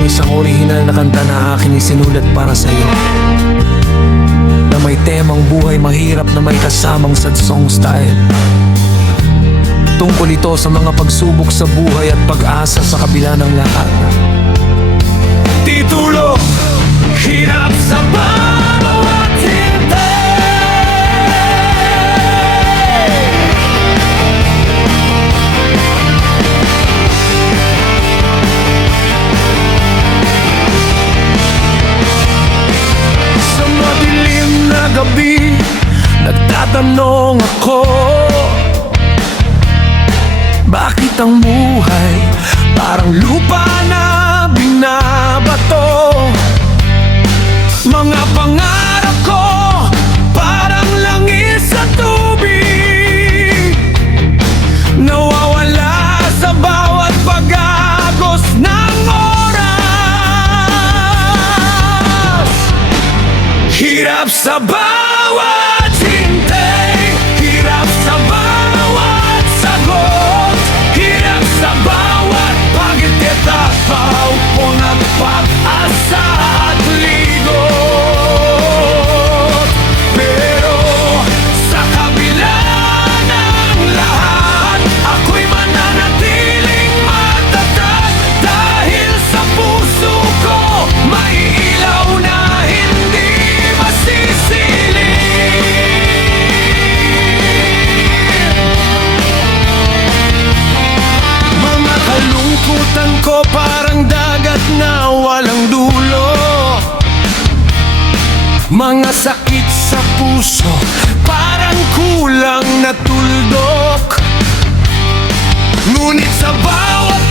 ang isang orihinal na kanta na aking isinulat para sa'yo, na may temang buhay mahirap na may kasamang sad song style. Tungkol ito sa mga pagsubok sa buhay at pag-asa sa kabila ng lahat. Titulo: Hirap sa bawat hintay. Sa madilim na gabi, nagtatanong ako, bakit ang buhay parang lupa na binabato? Mga pangarap ko parang langis sa tubig, nawawala sa bawat pag-agos ng oras. Hirap sa bawat hintay, hirap sa bawat sagot, hirap sa bawat pag-itit at paupong at pag-asa at ligot. Pero sa kabila ng lahat, ako'y mananatiling matatag, dahil sa puso ko may ilaw na hindi masisilip. Mga kalungkutan ko parang dagat na walang dulo, mga sakit sa puso parang kulang na tuldok. Ngunit sa bawat